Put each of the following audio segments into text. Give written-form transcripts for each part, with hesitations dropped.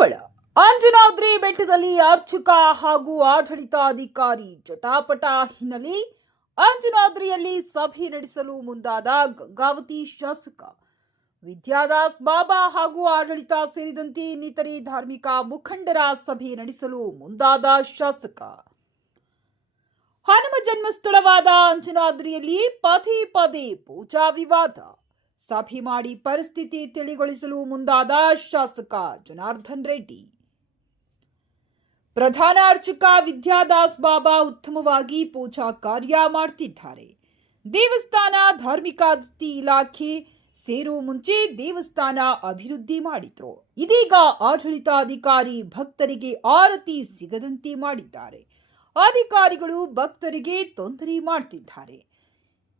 ಕೊಪ್ಪಳ ಅಂಜನಾದ್ರಿ ಬೆಟ್ಟದಲ್ಲಿ ಅರ್ಚಕ ಹಾಗೂ ಆಡಳಿತಾಧಿಕಾರಿ ಜಟಾಪಟ ಹಿನ್ನೆಲೆ ಅಂಜನಾದ್ರಿಯಲ್ಲಿ ಸಭೆ ನಡೆಸಲು ಮುಂದಾದ ಗಂಗಾವತಿ ಶಾಸಕ ವಿದ್ಯಾದಾಸ್ ಬಾಬಾ ಹಾಗೂ ಆಡಳಿತ ಸೇರಿದಂತೆ ಇನ್ನಿತರೆ ಧಾರ್ಮಿಕ ಮುಖಂಡರ ಸಭೆ ನಡೆಸಲು ಮುಂದಾದ ಶಾಸಕ ಹನುಮ ಜನ್ಮಸ್ಥಳವಾದ ಅಂಜನಾದ್ರಿಯಲ್ಲಿ ಪದೇ ಪದೇ ಪೂಜಾ ವಿವಾದ ಸಭೆ ಮಾಡಿ ಪರಿಸ್ಥಿತಿ ತಿಳಿಗೊಳಿಸಲು ಮುಂದಾದ ಶಾಸಕ ಜನಾರ್ದನ್ ರೆಡ್ಡಿ. ಪ್ರಧಾನ ಅರ್ಚಕ ವಿದ್ಯಾದಾಸ್ ಬಾಬಾ ಉತ್ತಮವಾಗಿ ಪೂಜಾ ಕಾರ್ಯ ಮಾಡುತ್ತಿದ್ದಾರೆ. ದೇವಸ್ಥಾನ ಧಾರ್ಮಿಕ ಇಲಾಖೆ ಸೇರೋ ಮುಂಚೆ ದೇವಸ್ಥಾನ ಅಭಿವೃದ್ಧಿ ಮಾಡಿದ್ರು. ಇದೀಗ ಆಡಳಿತಾಧಿಕಾರಿ ಭಕ್ತರಿಗೆ ಆರತಿ ಸಿಗದಂತೆ ಮಾಡಿದ್ದಾರೆ. ಅಧಿಕಾರಿಗಳು ಭಕ್ತರಿಗೆ ತೊಂದರೆ ಮಾಡುತ್ತಿದ್ದಾರೆ.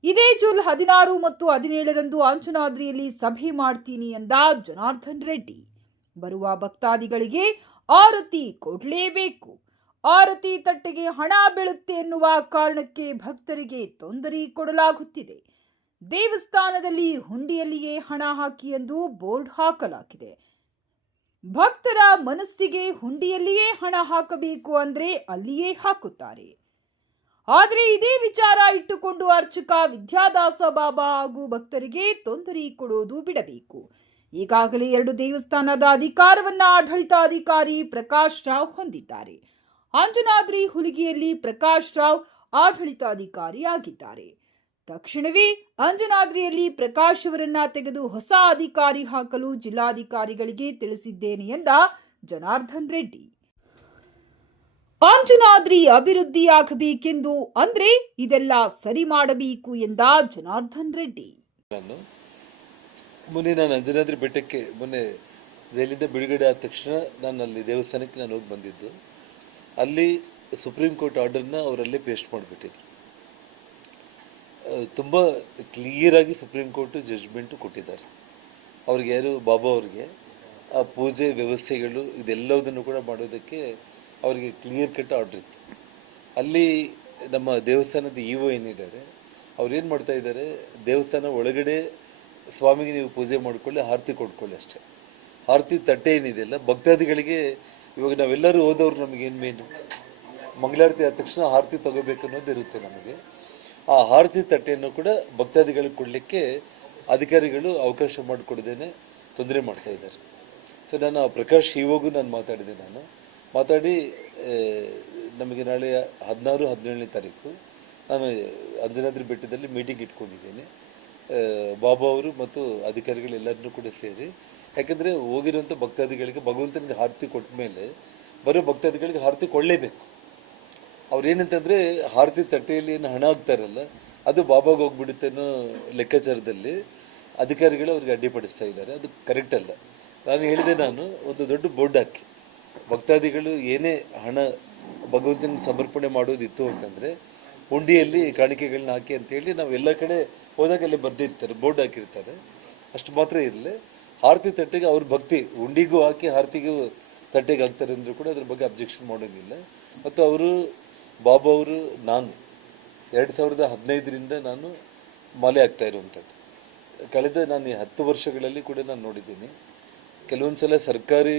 ಇದೇ ಜೂನ್ 16 ಮತ್ತು 17ರಂದು ಅಂಜನಾದ್ರಿಯಲ್ಲಿ ಸಭೆ ಮಾಡ್ತೀನಿ ಎಂದ ಜನಾರ್ದನ್ ರೆಡ್ಡಿ. ಬರುವ ಭಕ್ತಾದಿಗಳಿಗೆ ಆರತಿ ಕೊಡಲೇಬೇಕು. ಆರತಿ ತಟ್ಟೆಗೆ ಹಣ ಬೀಳುತ್ತೆ ಎನ್ನುವ ಕಾರಣಕ್ಕೆ ಭಕ್ತರಿಗೆ ತೊಂದರೆ ಕೊಡಲಾಗುತ್ತಿದೆ. ದೇವಸ್ಥಾನದಲ್ಲಿ ಹುಂಡಿಯಲ್ಲಿಯೇ ಹಣ ಹಾಕಿ ಎಂದು ಬೋರ್ಡ್ ಹಾಕಲಾಗಿದೆ. ಭಕ್ತರ ಮನಸ್ಸಿಗೆ ಹುಂಡಿಯಲ್ಲಿಯೇ ಹಣ ಹಾಕಬೇಕು ಅಂದ್ರೆ ಅಲ್ಲಿಯೇ ಹಾಕುತ್ತಾರೆ. ಆದರೆ ಇದೇ ವಿಚಾರ ಇಟ್ಟುಕೊಂಡು ಅರ್ಚಕ ವಿದ್ಯಾದಾಸ ಬಾಬಾ ಹಾಗೂ ಭಕ್ತರಿಗೆ ತೊಂದರೆ ಕೊಡೋದು ಬಿಡಬೇಕು. ಈಗಾಗಲೇ 2 ದೇವಸ್ಥಾನದ ಅಧಿಕಾರವನ್ನ ಆಡಳಿತಾಧಿಕಾರಿ ಪ್ರಕಾಶ್ ರಾವ್ ಹೊಂದಿದ್ದಾರೆ. ಅಂಜನಾದ್ರಿ ಹುಲಿಗೆಯಲ್ಲಿ ಪ್ರಕಾಶ್ ರಾವ್ ಆಡಳಿತಾಧಿಕಾರಿ ಆಗಿದ್ದಾರೆ. ತಕ್ಷಣವೇ ಅಂಜನಾದ್ರಿಯಲ್ಲಿ ಪ್ರಕಾಶ್ ಅವರನ್ನ ತೆಗೆದು ಹೊಸ ಅಧಿಕಾರಿ ಹಾಕಲು ಜಿಲ್ಲಾಧಿಕಾರಿಗಳಿಗೆ ತಿಳಿಸಿದ್ದೇನೆ ಎಂದ ಜನಾರ್ದನ್ ರೆಡ್ಡಿ. ಅಂಜನಾದ್ರಿ ಅಭಿವೃದ್ಧಿಯಾಗಬೇಕೆಂದು ಅಂದ್ರೆ ಇದೆಲ್ಲ ಸರಿ ಮಾಡಬೇಕು ಎಂದ ಜನಾರ್ದನ್ ರೆಡ್ಡಿ. ಮೊನ್ನೆ ನಾನು ಅಂಜನಾದ್ರಿ ಬೆಟ್ಟಕ್ಕೆ ಮೊನ್ನೆ ಜೈಲಿಂದ ಬಿಡುಗಡೆ ಆದ ತಕ್ಷಣ ನಾನು ಅಲ್ಲಿ ದೇವಸ್ಥಾನಕ್ಕೆ ನಾನು ಹೋಗಿ ಬಂದಿದ್ದು. ಅಲ್ಲಿ ಸುಪ್ರೀಂ ಕೋರ್ಟ್ ಆರ್ಡರ್ನ ಅವರಲ್ಲೇ ಪೇಸ್ಟ್ ಮಾಡಿಬಿಟ್ಟಿದ್ರು. ತುಂಬ ಕ್ಲಿಯರ್ ಆಗಿ ಸುಪ್ರೀಂ ಕೋರ್ಟ್ ಜಡ್ಜ್ಮೆಂಟು ಕೊಟ್ಟಿದ್ದಾರೆ. ಅವ್ರಿಗೆ ಯಾರು ಬಾಬಾ ಅವ್ರಿಗೆ ಆ ಪೂಜೆ ವ್ಯವಸ್ಥೆಗಳು ಇದೆಲ್ಲದನ್ನು ಕೂಡ ಮಾಡೋದಕ್ಕೆ ಅವರಿಗೆ ಕ್ಲಿಯರ್ ಕಟ್ ಆರ್ಡರ್ ಇತ್ತು. ಅಲ್ಲಿ ನಮ್ಮ ದೇವಸ್ಥಾನದ ಇಒ ಏನಿದ್ದಾರೆ ಅವ್ರೇನು ಮಾಡ್ತಾ ಇದ್ದಾರೆ, ದೇವಸ್ಥಾನ ಒಳಗಡೆ ಸ್ವಾಮಿಗೆ ನೀವು ಪೂಜೆ ಮಾಡ್ಕೊಳ್ಳಿ, ಆರತಿ ಕೊಡ್ಕೊಳ್ಳಿ ಅಷ್ಟೇ. ಆರತಿ ತಟ್ಟೆ ಏನಿದೆಯಲ್ಲ ಭಕ್ತಾದಿಗಳಿಗೆ, ಇವಾಗ ನಾವೆಲ್ಲರೂ ಹೋದವ್ರು ನಮಗೇನು ಮೇನು ಮಂಗಳಾರತಿ ಆದ ತಕ್ಷಣ ಆರತಿ ತಗೋಬೇಕು ಅನ್ನೋದು ಇರುತ್ತೆ ನಮಗೆ. ಆ ಆರತಿ ತಟ್ಟೆಯನ್ನು ಕೂಡ ಭಕ್ತಾದಿಗಳಿಗೆ ಕೊಡಲಿಕ್ಕೆ ಅಧಿಕಾರಿಗಳು ಅವಕಾಶ ಮಾಡಿಕೊಡದೇನೆ ತೊಂದರೆ ಮಾಡ್ತಾ ಇದ್ದಾರೆ. ಸೊ ನಾನು ಪ್ರಕಾಶ್ ಇವಾಗೂ ನಾನು ಮಾತಾಡಿ ನಮಗೆ ನಾಳೆ 16, 17ನೇ ತಾರೀಕು ನಾನು ಅಂಜನಾದ್ರಿ ಬೆಟ್ಟದಲ್ಲಿ ಮೀಟಿಂಗ್ ಇಟ್ಕೊಂಡಿದ್ದೀನಿ. ಬಾಬಾ ಅವರು ಮತ್ತು ಅಧಿಕಾರಿಗಳು ಎಲ್ಲರನ್ನೂ ಕೂಡ ಸೇರಿ, ಯಾಕೆಂದರೆ ಹೋಗಿರುವಂಥ ಭಕ್ತಾದಿಗಳಿಗೆ ಭಗವಂತನಿಗೆ ಆರತಿ ಕೊಟ್ಟ ಮೇಲೆ ಬರೋ ಭಕ್ತಾದಿಗಳಿಗೆ ಆರತಿ ಕೊಡಲೇಬೇಕು. ಅವ್ರೇನಂತಂದರೆ ಆರತಿ ತಟ್ಟೆಯಲ್ಲಿ ಏನು ಹಣ ಹಾಕ್ತಾರಲ್ಲ ಅದು ಬಾಬಾಗೆ ಹೋಗ್ಬಿಡುತ್ತೆ ಅನ್ನೋ ಲೆಕ್ಕಾಚಾರದಲ್ಲಿ ಅಧಿಕಾರಿಗಳು ಅವ್ರಿಗೆ ಅಡ್ಡಿಪಡಿಸ್ತಾ ಇದ್ದಾರೆ. ಅದು ಕರೆಕ್ಟ್ ಅಲ್ಲ. ನಾನು ಹೇಳಿದೆ, ನಾನು ಒಂದು ದೊಡ್ಡ ಬೋರ್ಡ್ ಹಾಕಿ ಭಕ್ತಾದಿಗಳು ಏನೇ ಹಣ ಭಗವಂತನ ಸಮರ್ಪಣೆ ಮಾಡೋದಿತ್ತು ಅಂತಂದರೆ ಹುಂಡಿಯಲ್ಲಿ ಕಾಣಿಕೆಗಳನ್ನ ಹಾಕಿ ಅಂತೇಳಿ ನಾವು ಎಲ್ಲ ಕಡೆ ಹೋದಾಗ ಅಲ್ಲಿ ಬರೆದಿರ್ತಾರೆ, ಬೋರ್ಡ್ ಹಾಕಿರ್ತಾರೆ. ಅಷ್ಟು ಮಾತ್ರ ಇರಲಿ. ಆರತಿ ತಟ್ಟೆಗೆ ಅವ್ರ ಭಕ್ತಿ ಹುಂಡಿಗೂ ಹಾಕಿ ಆರತಿಗೂ ತಟ್ಟೆಗೆ ಹಾಕ್ತಾರೆ ಅಂದರೂ ಕೂಡ ಅದ್ರ ಬಗ್ಗೆ ಅಬ್ಜೆಕ್ಷನ್ ಮಾಡೋಂಗಿಲ್ಲ. ಮತ್ತು ಅವರು ಬಾಬಾ ಅವರು ನಾನು 2015ರಿಂದ ನಾನು ಮಾಲೆ ಆಗ್ತಾ ಇರುವಂಥದ್ದು. ಕಳೆದ ನಾನು 10 ವರ್ಷಗಳಲ್ಲಿ ಕೂಡ ನಾನು ನೋಡಿದ್ದೀನಿ. ಕೆಲವೊಂದು ಸಲ ಸರ್ಕಾರಿ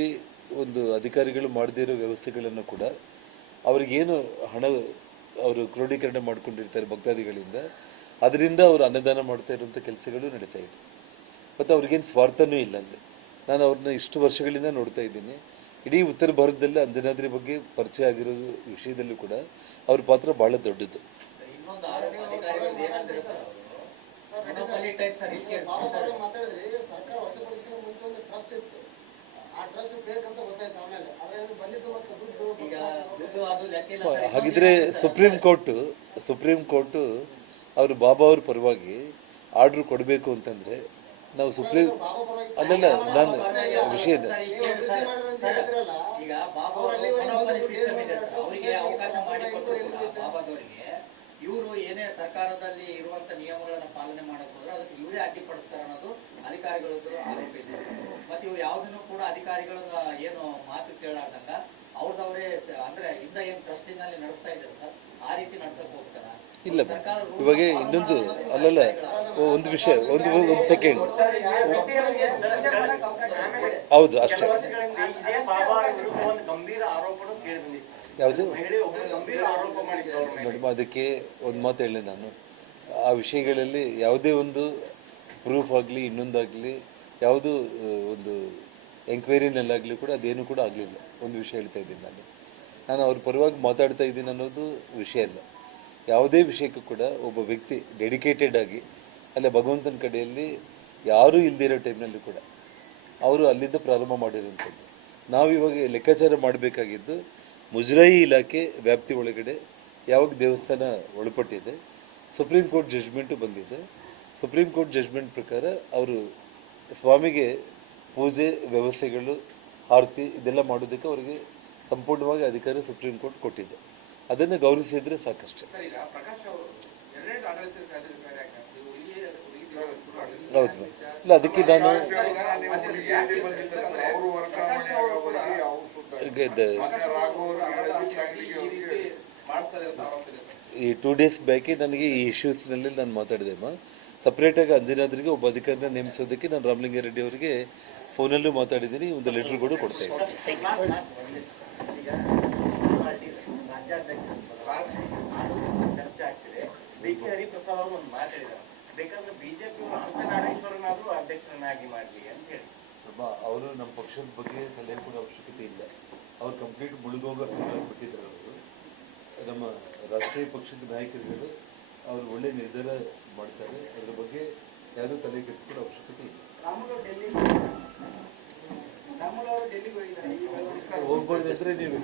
ಒಂದು ಅಧಿಕಾರಿಗಳು ಮಾಡದೇ ಇರೋ ವ್ಯವಸ್ಥೆಗಳನ್ನು ಕೂಡ ಅವ್ರಿಗೇನು ಹಣ ಅವರು ಕ್ರೋಢೀಕರಣ ಮಾಡ್ಕೊಂಡಿರ್ತಾರೆ ಭಕ್ತಾದಿಗಳಿಂದ, ಅದರಿಂದ ಅವರು ಅನ್ನದಾನ ಮಾಡ್ತಾ ಇರುವಂಥ ಕೆಲಸಗಳು ನಡೀತಾ ಇದೆ. ಮತ್ತು ಅವ್ರಿಗೇನು ಸ್ವಾರ್ಥನೂ ಇಲ್ಲ. ಅಲ್ಲಿ ನಾನು ಅವ್ರನ್ನ ಇಷ್ಟು ವರ್ಷಗಳಿಂದ ನೋಡ್ತಾ ಇದ್ದೀನಿ. ಇಡೀ ಉತ್ತರ ಭಾರತದಲ್ಲಿ ಅಂಜನಾದ್ರಿ ಬಗ್ಗೆ ಪರಿಚಯ ಆಗಿರೋ ವಿಷಯದಲ್ಲೂ ಕೂಡ ಅವ್ರ ಪಾತ್ರ ಭಾಳ ದೊಡ್ಡದು. ಹಾಗಿದ್ರೆ ಸುಪ್ರೀಂ ಕೋರ್ಟ್ ಅವರು ಬಾಬಾ ಅವ್ರ ಪರವಾಗಿ ಆರ್ಡರ್ ಕೊಡಬೇಕು ಅಂತಂದ್ರೆ ನಾವು ಸುಪ್ರೀಂ ಅಲ್ಲಲ್ಲ ನಾನು ವಿಷಯ ಇವರು ಏನೇ ಸರ್ಕಾರದಲ್ಲಿ ಇರುವಂತ ನಿಯಮಗಳನ್ನು ಪಾಲನೆ ಮಾಡಕ್ ಹೋದ್ರೆ ಅದಕ್ಕೆ ಇವರೇ ಅಡ್ಡಿಪಡಿಸ್ತಾರೆ ಅನ್ನೋದು ಅಧಿಕಾರಿಗಳ ಆರೋಪ ಇದೆ. ಮತ್ತೆ ಇವ್ರು ಯಾವುದನ್ನು ಕೂಡ ಅಧಿಕಾರಿಗಳ ಏನು ಮಾತು ಕೇಳಾರ್ದಂಗ ಅವ್ರದವರೇ ಅಂದ್ರೆ ಇಂದ ಏನ್ ಟ್ರಸ್ಟಿನಲ್ಲಿ ನಡೆಸ್ತಾ ಇದ್ದಾರೆ ಸರ್, ಆ ರೀತಿ ನಡ್ಸಕ್ ಹೋಗ್ತಾರ? ಇಲ್ಲ, ಇವಾಗ ಇನ್ನೊಂದು ಅಲ್ಲಲ್ಲ ಒಂದು ವಿಷಯ, ಒಂದು ಸೆಕೆಂಡ್ ಹೌದು ಅಷ್ಟೇ. ವರ್ಷಗಳಿಂದ ಇದೇ ಬಾಬಾ ವಿರುದ್ಧ ಒಂದು ಗಂಭೀರ ಆರೋಪಗಳು ಕೇಳಿಬಂದಿದೆ. ಯಾವುದು ಮಹಿಳೆ ಒಬ್ಬರು ಗಂಭೀರ ಆರೋಪ ಮಾಡಿದ್ರು ಅವ್ರ ಮೇಲೆ. ಮೇಡಮ್, ಅದಕ್ಕೆ ಒಂದು ಮಾತು ಹೇಳಿ ನಾನು, ಆ ವಿಷಯಗಳಲ್ಲಿ ಯಾವುದೇ ಒಂದು ಪ್ರೂಫ್ ಆಗಲಿ ಇನ್ನೊಂದಾಗಲಿ ಯಾವುದು ಒಂದು ಎಂಕ್ವೈರಿನಲ್ಲಾಗಲಿ ಕೂಡ ಅದೇನು ಕೂಡ ಆಗಲಿಲ್ಲ. ಒಂದು ವಿಷಯ ಹೇಳ್ತಾ ಇದ್ದೀನಿ, ನಾನು ಅವ್ರ ಪರವಾಗಿ ಮಾತಾಡ್ತಾ ಇದ್ದೀನಿ ಅನ್ನೋದು ವಿಷಯ ಅಲ್ಲ. ಯಾವುದೇ ವಿಷಯಕ್ಕೂ ಕೂಡ ಒಬ್ಬ ವ್ಯಕ್ತಿ ಡೆಡಿಕೇಟೆಡ್ ಆಗಿ ಅಲ್ಲೇ ಭಗವಂತನ ಕಡೆಯಲ್ಲಿ ಯಾರೂ ಇಲ್ಲದಿರೋ ಟೈಮ್ನಲ್ಲಿ ಕೂಡ ಅವರು ಅಲ್ಲಿಂದ ಪ್ರಾರಂಭ ಮಾಡಿರೋಂಥದ್ದು. ನಾವು ಇವಾಗ ಲೆಕ್ಕಾಚಾರ ಮಾಡಬೇಕಾಗಿದ್ದು ಮುಜರಾಯಿ ಇಲಾಖೆ ವ್ಯಾಪ್ತಿ ಒಳಗಡೆ ಯಾವಾಗ ದೇವಸ್ಥಾನ ಒಳಪಟ್ಟಿದೆ, ಸುಪ್ರೀಂ ಕೋರ್ಟ್ ಜಡ್ಜ್ಮೆಂಟು ಬಂದಿದೆ. ಸುಪ್ರೀಂ ಕೋರ್ಟ್ ಜಡ್ಜ್ಮೆಂಟ್ ಪ್ರಕಾರ ಅವರು ಸ್ವಾಮಿಗೆ ಪೂಜೆ ವ್ಯವಸ್ಥೆಗಳು ಆರತಿ ಇದೆಲ್ಲ ಮಾಡೋದಕ್ಕೆ ಅವರಿಗೆ ಸಂಪೂರ್ಣವಾಗಿ ಅಧಿಕಾರ ಸುಪ್ರೀಂ ಕೋರ್ಟ್ ಕೊಟ್ಟಿದೆ. ಅದನ್ನು ಗೌರವಿಸಿದ್ರೆ ಸಾಕಷ್ಟೇ. ಹೌದು, ಇಲ್ಲ ಅದಕ್ಕೆ ನಾನು ಈ 2 days ಬ್ಯಾಕೆ ನನಗೆ ಈ ಇಶ್ಯೂಸ್ನಲ್ಲಿ ನಾನು ಮಾತಾಡಿದೆ ಅಮ್ಮ. ಸಪ್ರೇಟಾಗಿ ಅಂಜನಾದ್ರಿಗೆ ಒಬ್ಬ ಅಧಿಕಾರಿನ ನೇಮಿಸೋದಕ್ಕೆ ನಾನು ರಾಮಲಿಂಗಾರೆಡ್ಡಿ ಅವರಿಗೆ ಫೋನಲ್ಲೂ ಮಾತಾಡಿದ್ದೀನಿ, ಒಂದು ಲೆಟರ್ ಕೂಡ ಕೊಡ್ತಾ ಇದ್ದೀನಿ. ಅವರು ನಮ್ಮ ಪಕ್ಷದ ಬಗ್ಗೆ ಸಲಹೆ ಕೊಡೋ ಅವಶ್ಯಕತೆ ಇಲ್ಲ. ಅವ್ರು ಕಂಪ್ಲೀಟ್ ಮುಳುಗೋಗೋ ಬಿಟ್ಟಿದ್ದಾರೆ. ಅವರು ನಮ್ಮ ರಾಷ್ಟ್ರೀಯ ಪಕ್ಷದ ನಾಯಕರುಗಳು ಅವರು ಒಳ್ಳೆ ನಿರ್ಧಾರ ಮಾಡ್ತಾರೆ. ಅದ್ರ ಬಗ್ಗೆ ಯಾವುದೂ ತಲೆ ಕೆಡಿಸ್ಕೊಳ್ಳೋ ಅವಶ್ಯಕತೆ ಇಲ್ಲ. ಹೋಗ್ಬಾರ್ದು ಅಂದರೆ ನೀವು